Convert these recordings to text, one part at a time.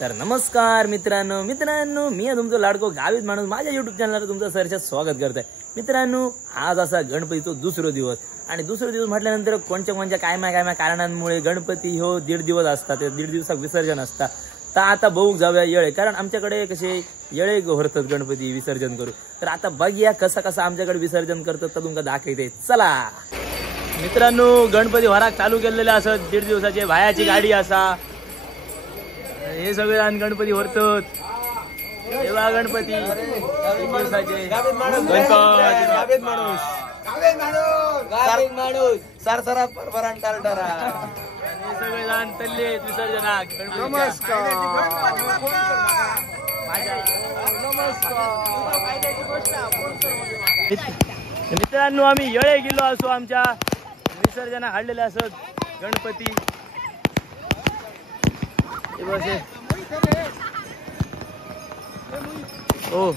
तर नमस्कार मित्रांनो मी तुमचा लाडको गावीत माणूस माझ्या युट्यूब चॅनलवर तुमचं सहर्ष स्वागत करतोय। मित्रांनो आज असा गणपतीचा दुसरा दिवस आणि दुसरा दिवस म्हटल्यानंतर कोणत्या काय कारणांमुळे गणपती हो 1.5 दिवस असतात, 1.5 दिवसात विसर्जन असतात। तर आता बघू जाऊया येळे, कारण आमच्याकडे कसे येळे भरतात गणपती विसर्जन करू। तर आता बघूया कसं आमच्याकडे विसर्जन करतात तर तुमका दाखवते, चला। मित्रांनो गणपती वराक चालू केलेले असत, 1.5 दिवसाचे भायाची गाडी असा, हे सगळे जण गणपती भरतात। तेव्हा गणपती 1 दिवसाचे माणूस सरसरा परभरण टाळटारा हे सगळे जण चालले विसर्जनाक मित्रांनो आम्ही येळे गेलो असो, आमच्या विसर्जना हाडलेले असत गणपती। हो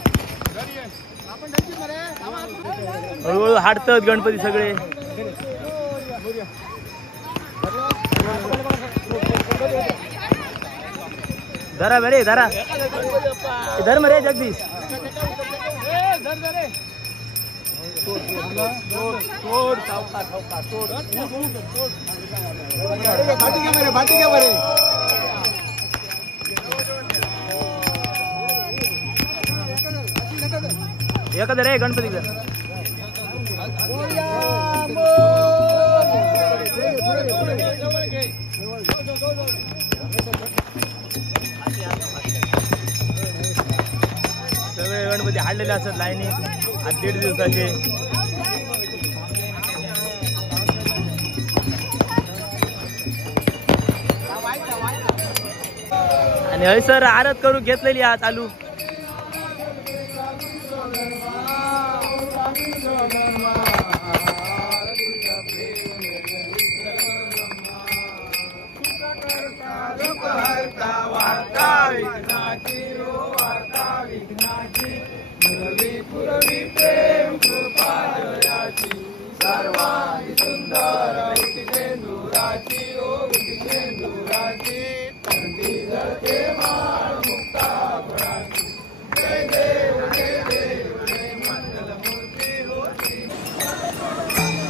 हळूहळू हाडतात गणपती सगळे। धरा बरे धरा, धर मरे जगदीश, एखादं रे गणपतीचं सगळे गणपती हाडलेले असतात लाईनी आज 1.5 दिवसाचे। आणि हयसर आरत करू घेतलेली आज चालू।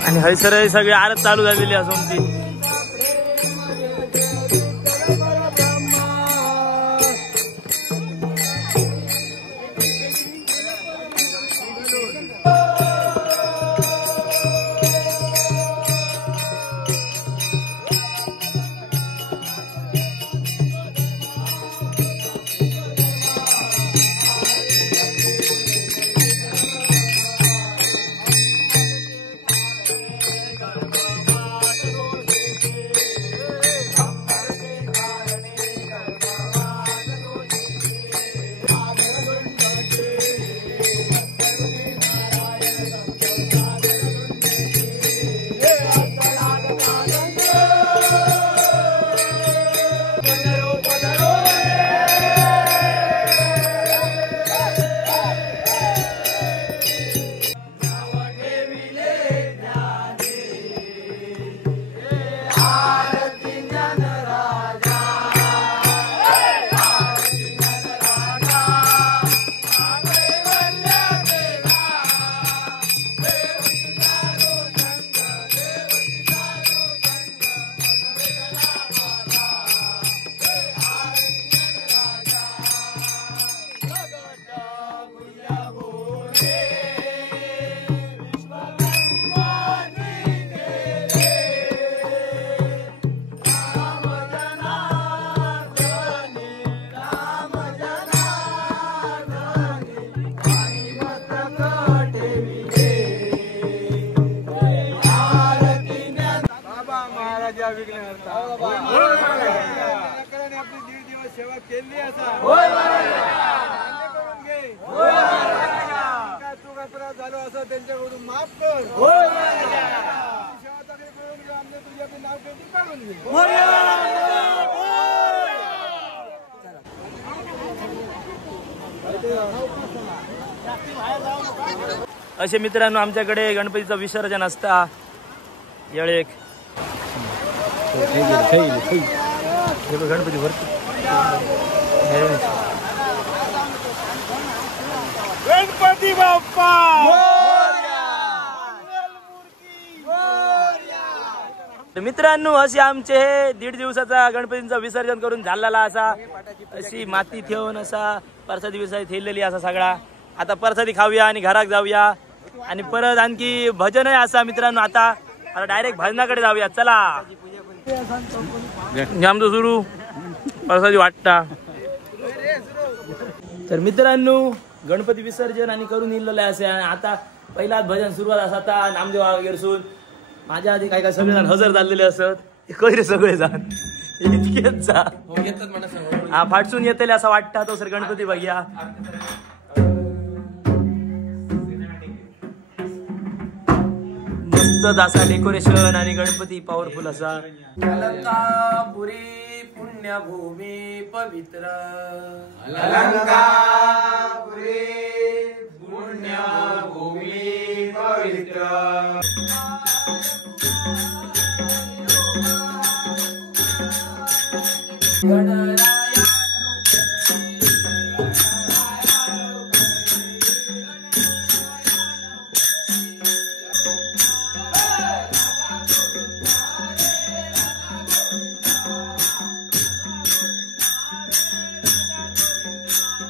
आणि हयसर सगळे आरत चालू झालेली असून ती सेवा केली असा तुका झालो असं त्यांच्याकडून माफ कर। असे मित्रांनो आमच्याकडे गणपतीचं विसर्जन असता येळेक गणपती भरतो गणपती बाप्पा मित्रांनो असे आमचे हे 1.5 दिवसाचा गणपतींचं विसर्जन करून झालेला असा अशी माती ठेवून असा प्रसादी विसादी ठेवलेली असा सगळा. आता प्रसादी खाऊया आणि घरात जाऊया आणि परत आणखी भजन आहे असा मित्रांनो. आता डायरेक्ट भजनाकडे जाऊया चला. आमचं सुरू प्रसादी वाटता. तर मित्रांनो गणपती विसर्जन आणि करून इल्लेलं आहे असे. आता पहिलाच भजन सुरुवात असा आता नामदेव वगैरे माझ्या आधी काय काय सगळेजण हजर झालेले असत रे सगळे जण इतकेच जा हा फाटसून येतले असं वाटतं तो सर गणपती बघ्या. मस्तच असा डेकोरेशन आणि गणपती पॉवरफुल असा. अलंकापुरी पुण्यभूमी पवित्र अलंकापुरी पुण्यभूमी पवित्र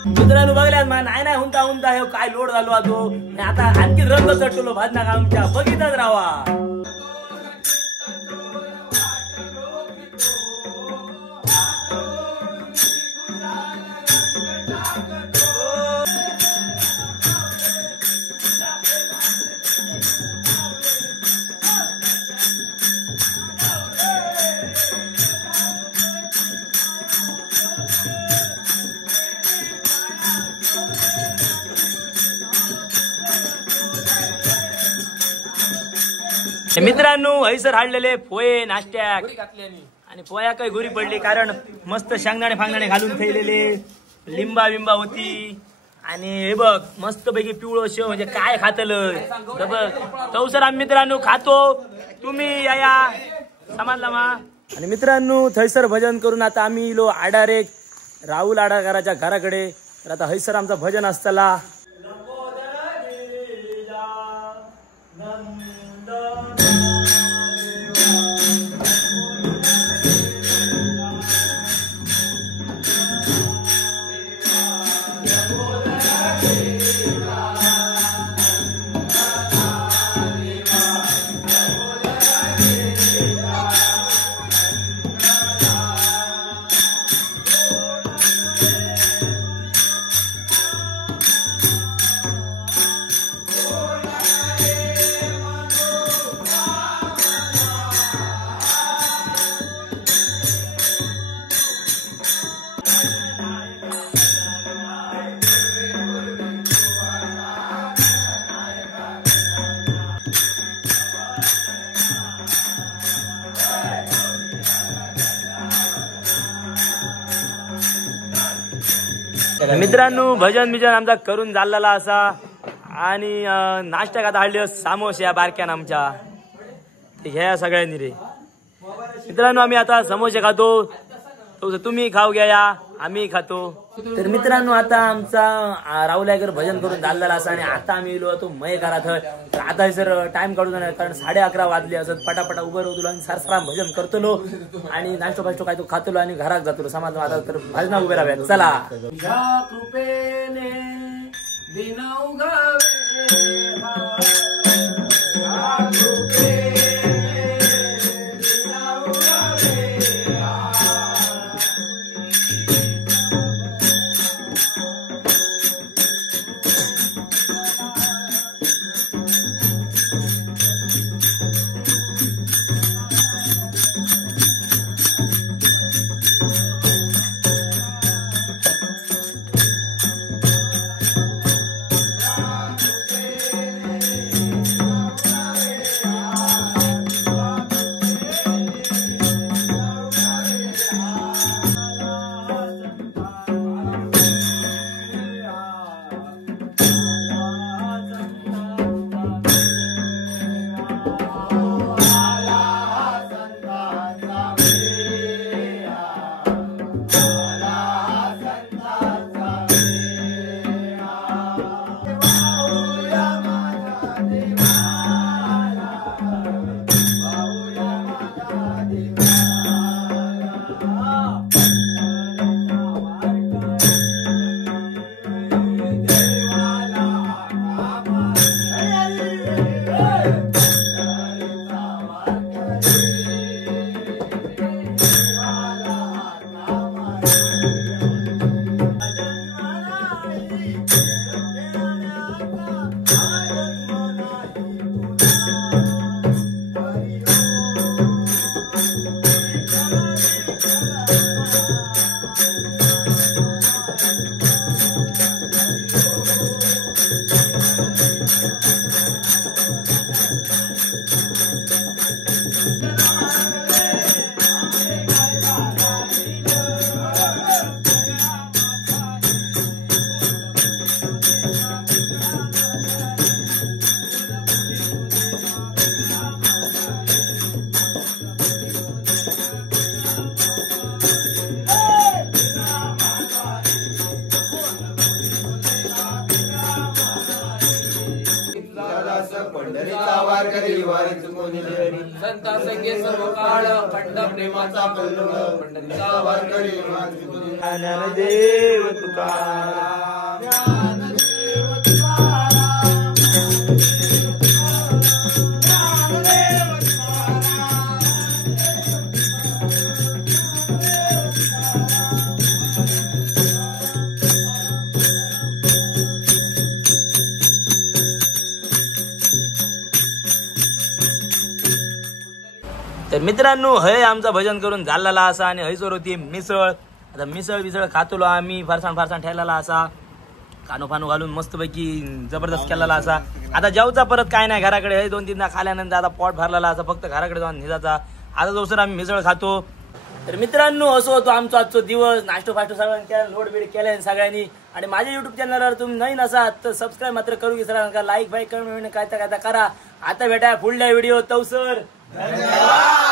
मित्रांनो बघल्यात नाही हुंता हुंता हे काय लोड झालो तो आता आणखी रंग चटलो भाजना आमच्या बघितच राहा. मित्रांनो हैसर हाडलेले पोहे नाश्त्याक आणि पोया काही घुरी पडली कारण मस्त शेंगदाणे फांगदाणे घालून ठेवलेले लिंबा बिंबा होती आणि हे बघ मस्त पैकी पिवळं शेव म्हणजे काय खातलं तवसर आम्ही मित्रांनो खातो. तुम्ही या समजला मा. आणि मित्रांनो थैसर भजन करून आता आम्ही इलो आडारे राहुल आडाकराच्या घराकडे. तर आता हैसर आमचा भजन असताला. मित्रांनो भजन बिजन आमचा करून झालेला असा आणि नाश्ता का हाडले सामोशा बारक्यान आमच्या ह्या सगळ्यांनी रे. मित्रांनो आम्ही आता समोसे खातो. तुम्ही खाऊ घ्या आम्ही खातो. तर मित्रांनो आता आमचा राहुल्याकर भजन करून झालेला असा आणि आता आम्ही येलो होतो मय घरात. तर आता सर टाइम काढून कारण 11:30 वाजले असत. पटापटा उभं राहतो आणि सारसाराम भजन करतलो आणि नाश्तो फाश्तो काय तो खातलो आणि घरात जातो समाज. आता तर भजना उभे राहाव्यात चला. कृपेने दिनऊ गावे संता संगे सर्व काळ खंड प्रेमाचा पल्लव पंडिता वारकरी ज्ञानदेव तुकाराम ज्ञानदेव तुकाराम तर मित्रांनो हय आमचा भजन करून झालेला असा आणि हयसर होती मिसळ. आता मिसळ खातलो आम्ही फारसाण ठेवलेला असा कानो फानो घालून मस्तपैकी जबरदस्त केलेला असा. आता जेवचा परत काय नाही घराकडे हय 2-3दा खाल्यानंतर आता पोट भरलेला असा फक्त घराकडे जाऊन निजाचा. आता जोसर आम्ही मिसळ खातो. तर मित्रांनो असं होतो आमचा आजचा दिवस. नाश्तो सगळ्यांनी केला लोड बीड केल्या सगळ्यांनी. आणि माझ्या युट्यूब चॅनलवर तुम्ही नवीन असाल तर सबस्क्राईब मात्र करू विसरा नका. लाईक कमेंट काय करा. आता भेटा पुढल्या व्हिडिओ तवसर धन्यवाद.